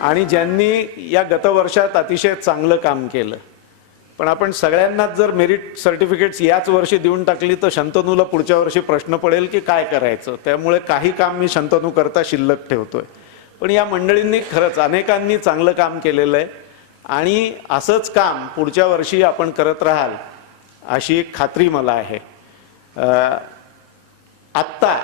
आणि ज्यांनी या गतवर्षात अतिशय चांगलं काम केलं. पण आपण सगळ्यांनाच जर मेरिट सर्टिफिकेट्स याच वर्षी देऊन टाकली तर शंतनूला पुढच्या वर्षी प्रश्न पडेल की काय करायचं. त्यामुळे काही काम मी शंतनू करता शिल्लक ठेवतोय. पण या मंडळींनी खरंच अनेकांनी चांगलं काम केलेलं आहे आणि असंच काम पुढच्या वर्षी आपण करत राहाल अशी खात्री मला आहे. आत्ता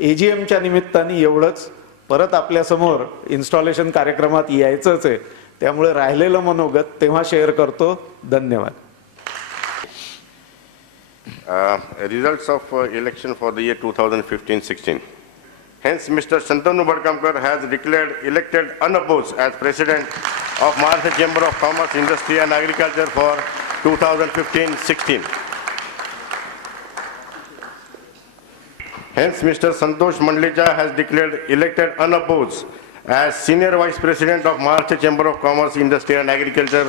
AGMच्या निमित्ताने एवढंच. परत आपल्यासमोर इन्स्टॉलेशन कार्यक्रमात यायचंच आहे. त्यामुळे राहिलेलं मनोगत तेव्हा शेअर करतो. धन्यवाद. Results of election for the year 2015-16. Hence, Mr. Shantanu Badkamkar has declared elected unopposed as President of Maharashtra Chamber of Commerce, Industry and Agriculture for 2015-16. Hence, Mr. Santosh Mandlecha has declared elected unopposed as Senior Vice President of Maharashtra Chamber of Commerce, Industry and Agriculture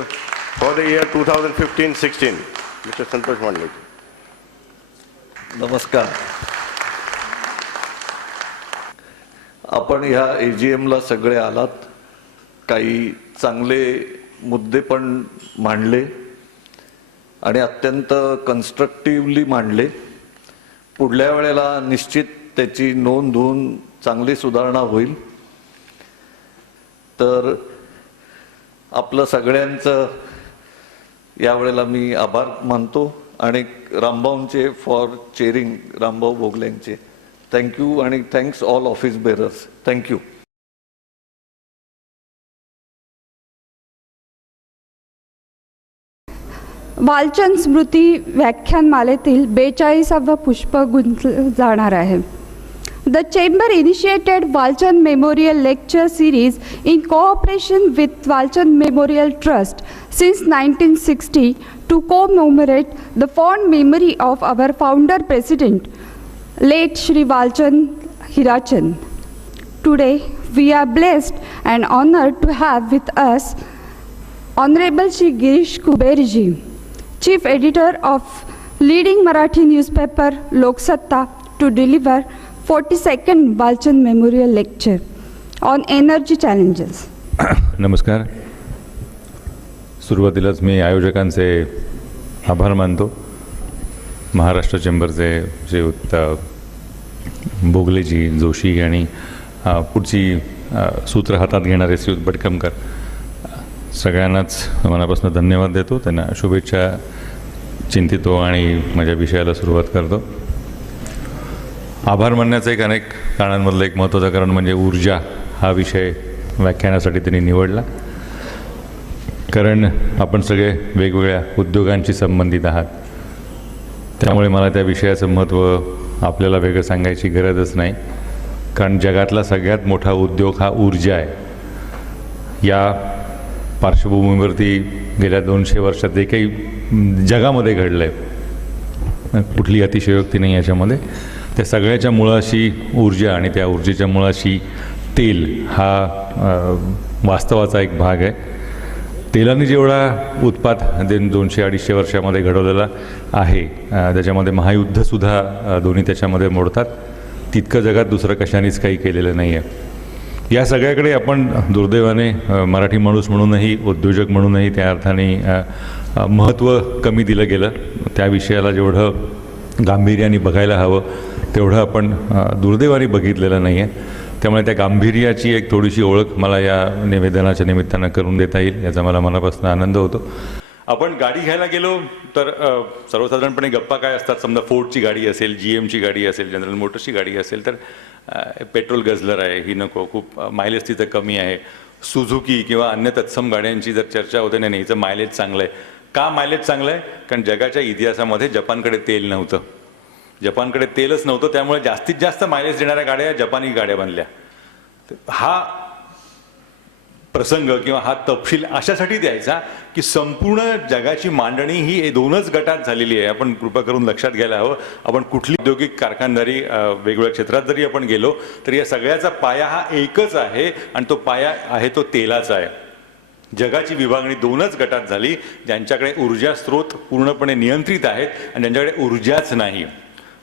for the year 2015-16. Mr. Santosh Mandlecha. नमस्कार. आपण ह्या AGMला सगळे आलात. काही चांगले मुद्दे पण मांडले आणि अत्यंत कन्स्ट्रक्टिव्हली मांडले. पुढल्या वेळेला निश्चित त्याची नोंद होऊन चांगली सुधारणा होईल. तर आपलं सगळ्यांचं यावेळेला मी आभार मानतो आणि रामभाऊंचे फॉर चेअरिंग, रामभाऊ भोगलेंचे थँक्यू आणि thanks all office bearers. Thank you. Walchand स्मृती व्याख्यानमालेतील 42वे पुष्प गुंतलं जाणार आहे. The Chamber initiated Walchand Memorial Lecture Series in cooperation with Walchand Memorial Trust since 1960 to commemorate the fond memory of our founder president, late Shri Walchand Hirachand. Today, we are blessed and honored to have with us Honorable Shri Girish Kuberji, Chief Editor of leading Marathi newspaper Lok Satta, to deliver 42nd Walchand Memorial Lecture on energy challenges. नमस्कार. सुरुवातीलाच मी आयोजकांचे आभार मानतो. महाराष्ट्र चेंबरचे श्रीयुत भोगलेजी, जोशी आणि पुढची सूत्र हातात घेणारे श्रीयुत बडकमकर, सगळ्यांनाच मनापासून धन्यवाद देतो. त्यांना शुभेच्छा चिंतितो आणि माझ्या विषयाला सुरुवात करतो. आभार मानण्याचं एक अनेक कारणांमधलं एक महत्त्वाचं कारण म्हणजे ऊर्जा हा विषय व्याख्यानासाठी त्यांनी निवडला. कारण आपण सगळे वेगवेगळ्या उद्योगांशी संबंधित आहात. त्यामुळे मला त्या विषयाचं महत्त्व आपल्याला वेगळं सांगायची गरजच नाही. कारण जगातला सगळ्यात मोठा उद्योग हा ऊर्जा आहे. या पार्श्वभूमीवरती गेल्या 200 वर्षात जे काही जगामध्ये घडलं आहे, कुठली अतिशयोक्ती नाही याच्यामध्ये, त्या सगळ्याच्या मुळाशी ऊर्जा आणि त्या ऊर्जेच्या मुळाशी तेल हा वास्तवाचा एक भाग आहे. तेलाने जेवढा उत्पाद 200-250 वर्षामध्ये घडवलेला आहे, त्याच्यामध्ये महायुद्धसुद्धा दोन्ही त्याच्यामध्ये मोडतात, तितकं जगात दुसरं कशानेच काही केलेलं नाही आहे. या सगळ्याकडे आपण दुर्दैवाने मराठी माणूस म्हणूनही, उद्योजक म्हणूनही त्या अर्थाने महत्त्व कमी दिलं गेलं. त्या विषयाला जेवढं गांभीर्याने बघायला हवं तेवढं आपण दुर्दैवाने बघितलेलं नाही आहे. त्यामुळे त्या गांभीर्याची एक थोडीशी ओळख मला या निवेदनाच्या निमित्तानं करून देता येईल, याचा मला मनापासून आनंद होतो. आपण गाडी घ्यायला गेलो तर सर्वसाधारणपणे गप्पा काय असतात. समजा फोर्डची गाडी असेल, GMची गाडी असेल, जनरल मोटर्सची गाडी असेल तर पेट्रोल गजलर आहे, ही नको, खूप मायलेज तिचं कमी आहे. सुझुकी किंवा अन्य तत्सम गाड्यांची जर चर्चा होते, नाही हिचं मायलेज चांगलं आहे. का मायलेज चांगलं आहे? कारण जगाच्या इतिहासामध्ये जपानकडे तेल नव्हतं. जपानकडे तेलच नव्हतं, त्यामुळे जास्तीत जास्त मायलेज देणाऱ्या गाड्या जपानी गाड्या बनल्या. हा प्रसंग किंवा हा तपशील अशासाठी द्यायचा की संपूर्ण जगाची मांडणी ही दोनच गटात झालेली आहे. आपण कृपा करून लक्षात घ्यायला हवं. आपण कुठली औद्योगिक कारखानदारी वेगवेगळ्या क्षेत्रात जरी आपण गेलो तरी या सगळ्याचा पाया हा एकच आहे आणि तो पाया आहे तो तेलाचा आहे. जगाची विभागणी दोनच गटात झाली, ज्यांच्याकडे ऊर्जा स्रोत पूर्णपणे नियंत्रित आहेत आणि ज्यांच्याकडे ऊर्जाच नाही.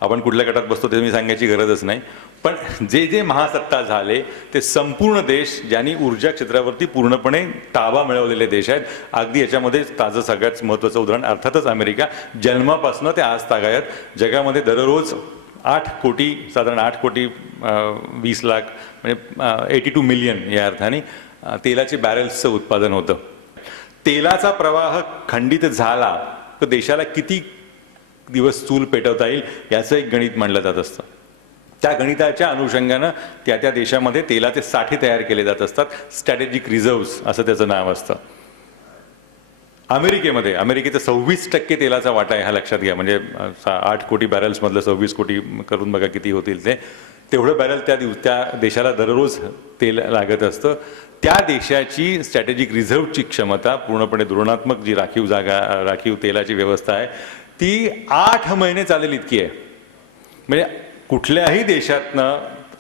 आपण कुठल्या गटात बसतो ते मी सांगायची गरजच नाही. पण जे जे महासत्ता झाले ते संपूर्ण देश ज्यांनी ऊर्जा क्षेत्रावरती पूर्णपणे ताबा मिळवलेले देश आहेत. अगदी याच्यामध्ये ताजं सगळ्यात महत्त्वाचं उदाहरण अर्थातच अमेरिका. जन्मापासून ते आज तागायत जगामध्ये दररोज 8 कोटी, साधारण 8 कोटी 20 लाख म्हणजे 82 मिलियन या अर्थाने तेलाचे बॅरेल्सचं उत्पादन होतं. तेलाचा प्रवाह खंडित झाला तर देशाला किती दिवस चूल पेटवता येईल याचं एक गणित मांडलं जात असतं. त्या गणिताच्या अनुषंगानं त्या देशामध्ये तेलाचे साठे तयार केले जात असतात. स्ट्रॅटेजिक रिझर्व्स असं त्याचं नाव असतं. अमेरिकेचा 26% तेलाचा वाटा आहे, हा लक्षात घ्या. म्हणजे 8 कोटी बॅरल्समधलं 26 कोटी करून बघा किती होतील ते. तेवढं बॅरल त्या देशाला दररोज तेल लागत असतं. त्या देशाची स्ट्रॅटेजिक रिझर्व्हची क्षमता पूर्णपणे धोरणात्मक जी राखीव तेलाची व्यवस्था आहे ती 8 महिने चालेल इतकी आहे. म्हणजे कुठल्याही देशातनं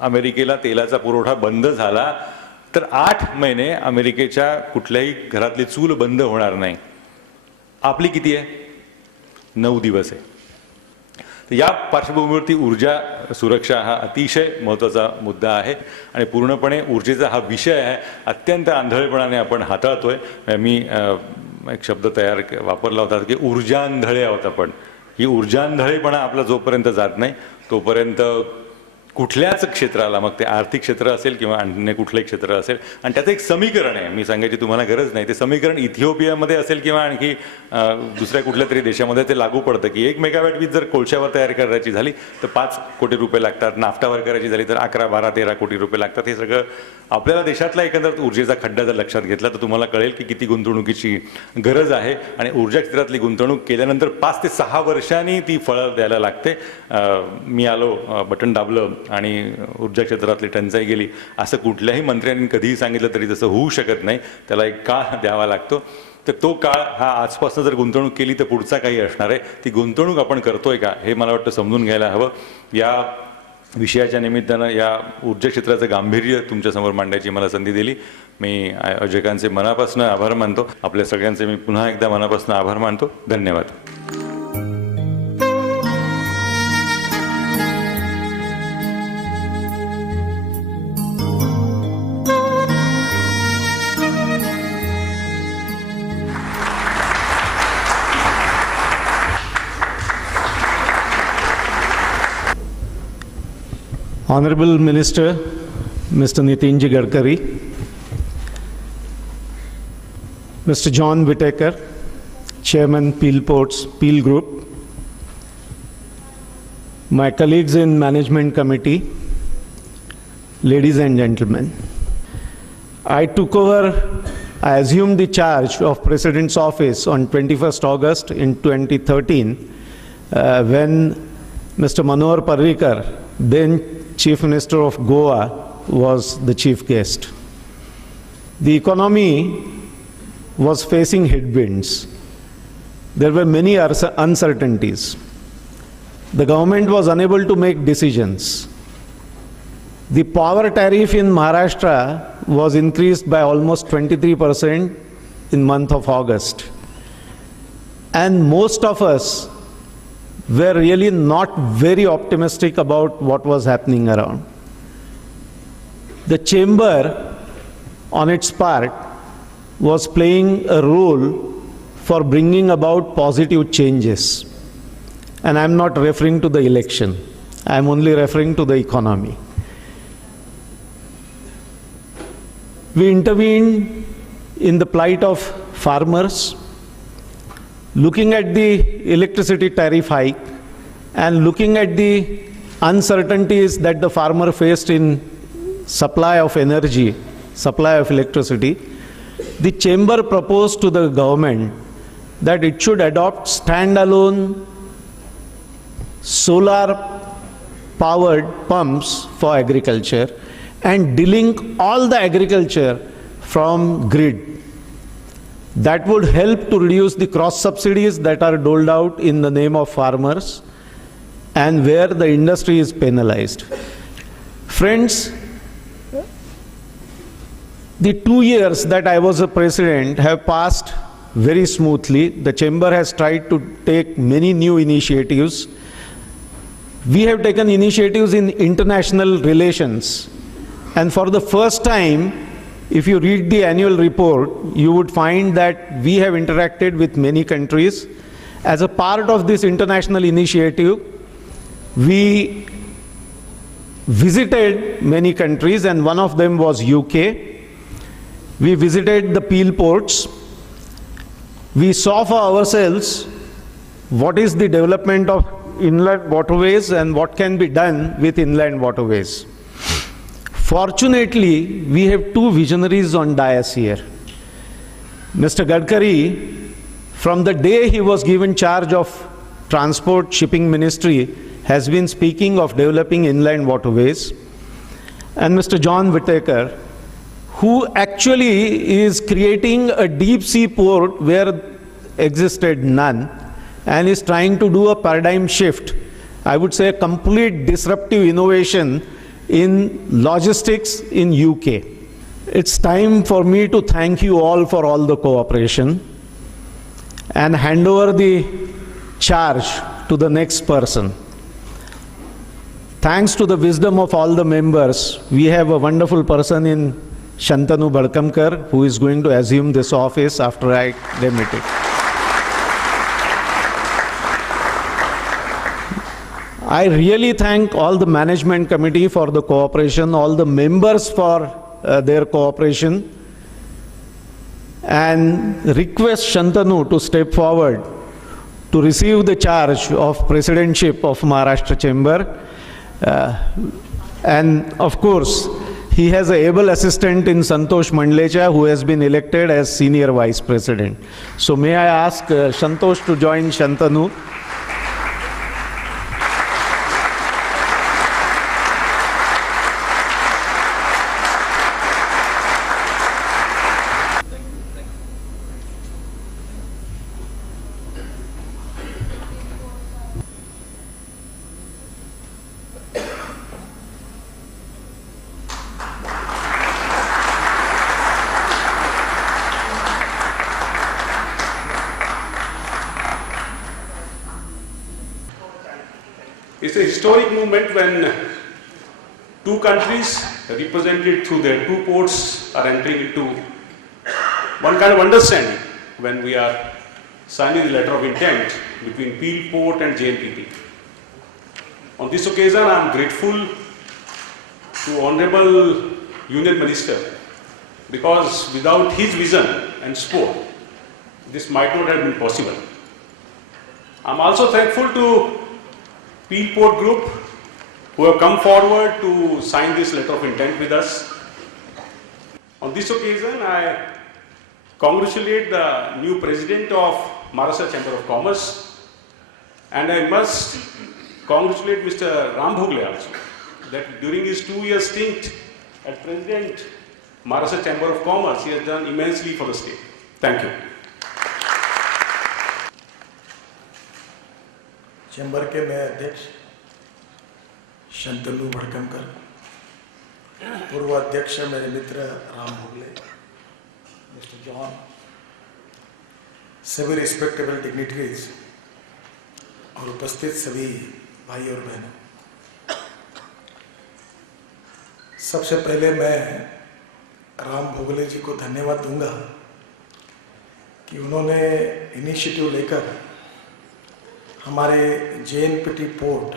अमेरिकेला तेलाचा पुरवठा बंद झाला तर 8 महिने अमेरिकेच्या कुठल्याही घरातली चूल बंद होणार नाही. आपली किती आहे? 9 दिवस आहे. तर या पार्श्वभूमीवरती ऊर्जा सुरक्षा हा अतिशय महत्त्वाचा मुद्दा आहे आणि पूर्णपणे ऊर्जेचा हा विषय आहे अत्यंत आंधळेपणाने आपण हाताळतोय. मी एक शब्द वापरला होता की ऊर्जांधळे आहोत आपण. ही ऊर्जांधळेपणा आपला जोपर्यंत जात नाही तोपर्यंत कुठल्याच क्षेत्राला, मग ते आर्थिक क्षेत्र असेल किंवा अन्य कुठलंही क्षेत्र असेल, आणि त्याचं एक समीकरण आहे, मी सांगायची तुम्हाला गरज नाही, ते समीकरण इथिओपियामध्ये असेल किंवा आणखी दुसऱ्या कुठल्या तरी देशामध्ये ते लागू पडतं की 1 मेगावॅट वीज जर कोळशावर तयार करायची झाली तर 5 कोटी रुपये लागतात, नाफ्टावर करायची झाली तर 11, 12, 13 कोटी रुपये लागतात. हे सगळं आपल्याला देशातला एकंदर ऊर्जेचा खड्डा जर लक्षात घेतला तर तुम्हाला कळेल की किती गुंतवणुकीची गरज आहे. आणि ऊर्जा क्षेत्रातली गुंतवणूक केल्यानंतर 5 ते 6 वर्षांनी ती फळं द्यायला लागते. मी आलो, बटन दाबलं आणि ऊर्जा क्षेत्रातली टंचाई गेली असं कुठल्याही मंत्र्यांनी कधीही सांगितलं तरी तसं होऊ शकत नाही. त्याला एक काळ द्यावा लागतो. तर तो काळ हा आजपासून जर गुंतवणूक केली तर पुढचा काही असणार आहे. ती गुंतवणूक आपण करतोय का हे मला वाटतं समजून घ्यायला हवं. या विषयाच्या निमित्तानं या ऊर्जा क्षेत्राचं गांभीर्य तुमच्यासमोर मांडण्याची मला संधी दिली. मी आयोजकांचे मनापासून आभार मानतो. आपल्या सगळ्यांचे मी पुन्हा एकदा मनापासून आभार मानतो. धन्यवाद. Honorable Minister, Mr. Nitinji Gadkari, Mr. John Whitaker, Chairman Peel Ports, Peel Group, my colleagues in Management Committee, ladies and gentlemen, I assumed the charge of President's office on 21st August in 2013 when Mr. Manohar Parrikar, then Chief Minister of Goa, was the chief guest. The economy was facing headwinds. There were many uncertainties. The government was unable to make decisions. The power tariff in Maharashtra was increased by almost 23% in month of August. And most of us were really not very optimistic about what was happening around. The chamber, on its part, was playing a role for bringing about positive changes. And I'm not referring to the election. I'm only referring to the economy. We intervened in the plight of farmers, looking at the electricity tariff hike and looking at the uncertainties that the farmer faced in supply of energy, supply of electricity, the chamber proposed to the government that it should adopt standalone solar powered pumps for agriculture and delink all the agriculture from grid. That would help to reduce the cross subsidies that are doled out in the name of farmers and where the industry is penalized. Friends, the 2 years that I was a president have passed very smoothly. The chamber has tried to take many new initiatives. We have taken initiatives in international relations, and for the first time, if you read the annual report, you would find that we have interacted with many countries. As a part of this international initiative, we visited many countries, and one of them was UK. We visited the Peel ports. We saw for ourselves what is the development of inland waterways and what can be done with inland waterways. Fortunately, we have two visionaries on dais here. Mr. Gadkari, from the day he was given charge of Transport Shipping Ministry, has been speaking of developing inland waterways. And Mr. John Whittaker, who actually is creating a deep sea port where existed none, and is trying to do a paradigm shift, I would say a complete disruptive innovation in logistics in UK. It's time for me to thank you all for all the cooperation and hand over the charge to the next person. Thanks to the wisdom of all the members, we have a wonderful person in Shantanu Bhadkamkar, who is going to assume this office after I remit it. I really thank all the management committee for the cooperation, all the members for their cooperation, and request Shantanu to step forward to receive the charge of presidentship of Maharashtra Chamber. And of course, he has an able assistant in Santosh Mandlecha, who has been elected as senior vice president. So may I ask Santosh to join Shantanu. It's a historic moment when two countries represented through their two ports are entering into one kind of understanding when we are signing the letter of intent between Peel Port and JNPT. On this occasion, I am grateful to Honorable Union Minister, because without his vision and support, this might not have been possible. I am also thankful to Peel Port Group, who have come forward to sign this letter of intent with us. On this occasion, I congratulate the new president of Maharashtra Chamber of Commerce, and I must congratulate Mr. Ram Bhogle also, that during his 2-year stint as President Maharashtra Chamber of Commerce, he has done immensely for the state. Thank you. Chamber के मैं अध्यक्ष शंतनु भड़कमकर, पूर्व अध्यक्ष मेरे मित्र राम Bhogle, mister John, सभी respectable dignitaries और उपस्थित सभी भाई और बहनों, सबसे पहले मैं राम भोगले जी को धन्यवाद दूंगा कि उन्होंने इनिशिएटिव लेकर हमारे JNPT पोर्ट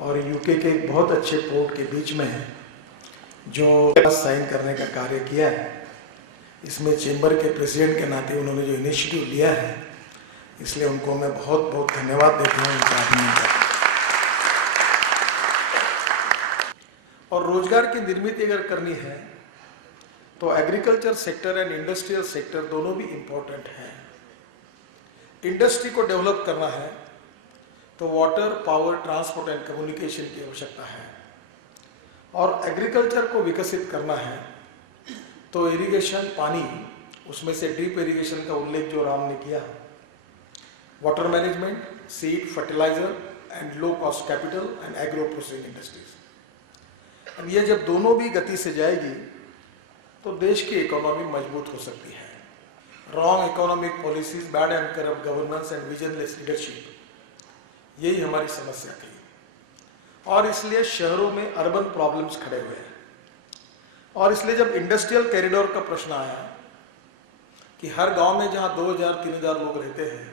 और यूके के एक बहुत अच्छे पोर्ट के बीच में जो साइन करने का कार्य किया है, इसमें चेंबर के प्रेसिडेंट के नाते उन्होंने जो इनिशिएटिव लिया है, इसलिए उनको मैं बहुत बहुत धन्यवाद देता हूँ उनका अभिनंदन। और रोजगार की निर्मित अगर करनी है तो agriculture sector and industrial sector दोनों भी इम्पोर्टेंट हैं। इंडस्ट्री को डेवलप करना है तो water, power, transport and communication की आवश्यकता है, और एग्रीकल्चर को विकसित करना है तो इरिगेशन, पानी, उसमें से ड्रिप इरिगेशन का उल्लेख जो राम ने किया, water management, seed, fertilizer and low cost capital and agro processing industries. अब ये जब दोनों भी गति से जाएगी तो देश की इकोनॉमी मजबूत हो सकती है। Wrong economic policies, bad and corrupt governance and visionless leadership, यही हमारी समस्या थी। और इसलिए शहरों में अर्बन प्रॉब्लम्स खड़े हुए हैं। और इसलिए जब इंडस्ट्रियल कॉरिडोर का प्रश्न आया कि हर गांव में जहां 2000-3000 लोग रहते हैं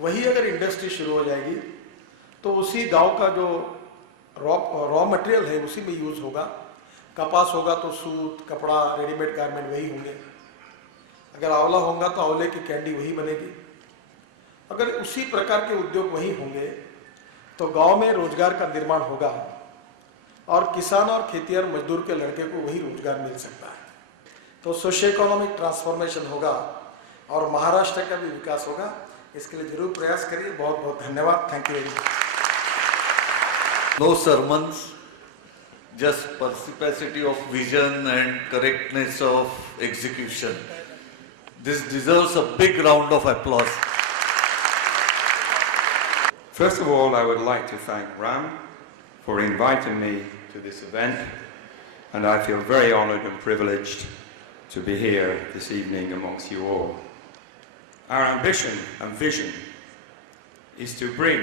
वही अगर इंडस्ट्री शुरू हो जाएगी तो उसी गांव का जो रॉ मटेरियल है उसी में यूज होगा। कपास होगा तो सूत, कपड़ा, रेडीमेड गारमेंट वही होंगे। अगर आंवला होगा तो आंवले की कैंडी वही बनेगी। अगर उसी प्रकार के उद्योग वही होंगे तो गांव में रोजगार का निर्माण होगा और किसान और खेतिहर मजदूर के लड़के को वही रोजगार मिल सकता है। तो सोशियो इकोनॉमिक ट्रांसफॉर्मेशन होगा और महाराष्ट्र का भी विकास होगा। इसके लिए जरूर प्रयास करिए। बहुत बहुत धन्यवाद। Thank you very much. No sermons, just perspicacity of vision and correctness of execution. This deserves a big round of applause. First of all, I would like to thank Ram for inviting me to this event, and I feel very honored and privileged to be here this evening amongst you all. Our ambition and vision is to bring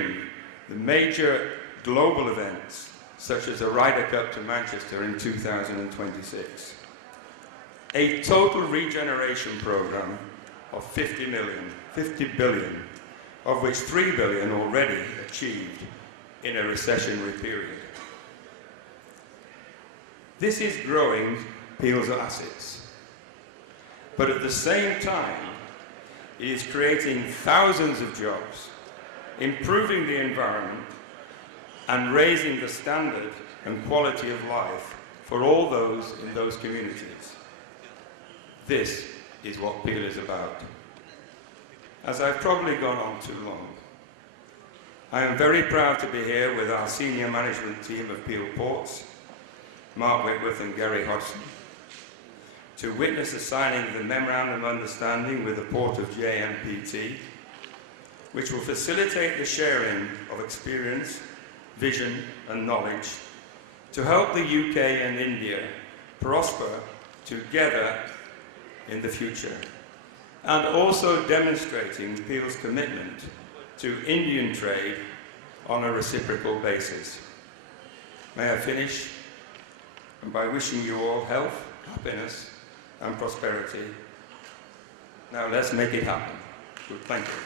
the major global events such as the Ryder Cup to Manchester in 2026, a total regeneration program of 50 billion, of which 3 billion already achieved in a recessionary period. This is growing Peel's assets, but at the same time it is creating thousands of jobs, improving the environment and raising the standard and quality of life for all those in those communities. This is what Peel is about. As I've probably gone on too long, I am very proud to be here with our senior management team of Peel Ports, Mark Whitworth and Gary Hodgson, to witness the signing of the Memorandum of Understanding with the Port of JNPT, which will facilitate the sharing of experience, vision and knowledge to help the UK and India prosper together in the future, and also demonstrating Peel's commitment to Indian trade on a reciprocal basis. May I finish by wishing you all health, happiness and prosperity. Now let's make it happen. Good, thank you.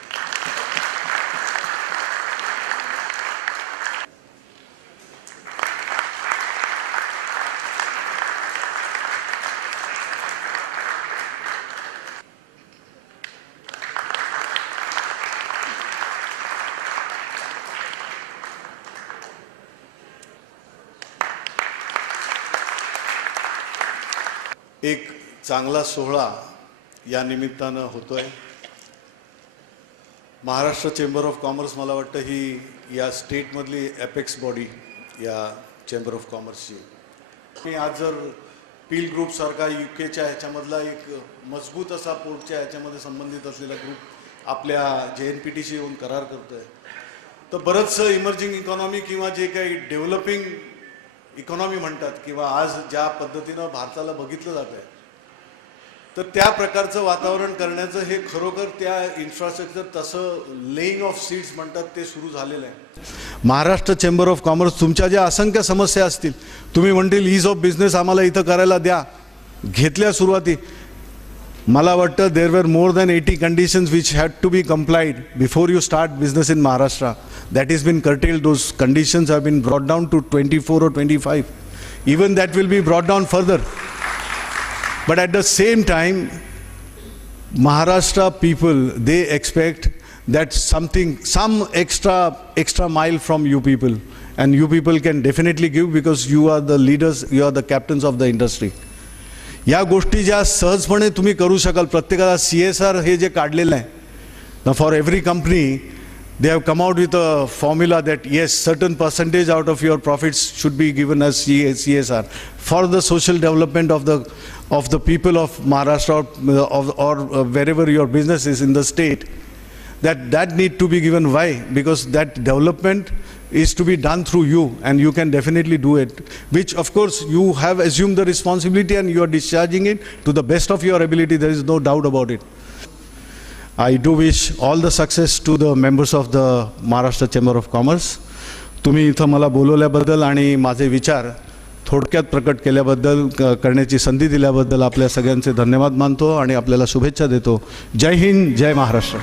एक चांगला सोहळा या निमित्तानं होतोय। Maharashtra chamber of commerce मला वाटतं ही या स्टेटमधली एपेक्स बॉडी या चेंबर ऑफ कॉमर्सची। मी आज जर पील ग्रुपसारखा UKच्या ह्याच्यामधला एक मजबूत असा पोर्टच्या ह्याच्यामध्ये संबंधित असलेला ग्रुप आपल्या JNPTशी येऊन करार करतोय, तर बरंचसं इमर्जिंग इकॉनॉमी किंवा जे काही डेव्हलपिंग इकॉनॉमी म्हणतात किंवा आज ज्या पद्धतीनं भारताला बघितलं जात आहे, तर त्या प्रकारचं वातावरण करण्याचं हे खरोखर त्या इन्फ्रास्ट्रक्चर तसं लेईंग ऑफ सीड्स म्हणतात ते सुरू झालेलं आहे। महाराष्ट्र चेंबर ऑफ कॉमर्स तुमच्या ज्या असंख्य समस्या असतील, तुम्ही म्हणतील ईज ऑफ बिझनेस आम्हाला इथं करायला द्या, घेतल्या सुरुवाती मला वाटतं there were more than 80 conditions which had to be complied before you start business in Maharashtra. That has been curtailed. Those conditions have been brought down to 24 or 25. Even that will be brought down further. But at the same time, Maharashtra people, they expect that some extra mile from you people, and you people can definitely give because you are the leaders, you are the captains of the industry. या गोष्टी ज्या सहजपणे तुम्ही करू शकाल, प्रत्येकाला CSR हे जे काढलेलं आहे, now for every company they have come out with a formula that yes, certain percentage out of your profits should be given as CSR for the social development of the people of Maharashtra or wherever your business is in the state. That need to be given. Why? Because that development is to be done through you, and you can definitely do it, which of course you have assumed the responsibility and you are discharging it to the best of your ability. There is no doubt about it. I do wish all the success to the members of the Maharashtra Chamber of Commerce तुम्ही इथं मला बोलवल्याबद्दल आणि माझे विचार थोडक्यात प्रकट केल्याबद्दल, करण्याची संधी दिल्याबद्दल आपल्या सगळ्यांचे धन्यवाद मानतो आणि आपल्याला शुभेच्छा देतो. जय हिंद, जय महाराष्ट्र.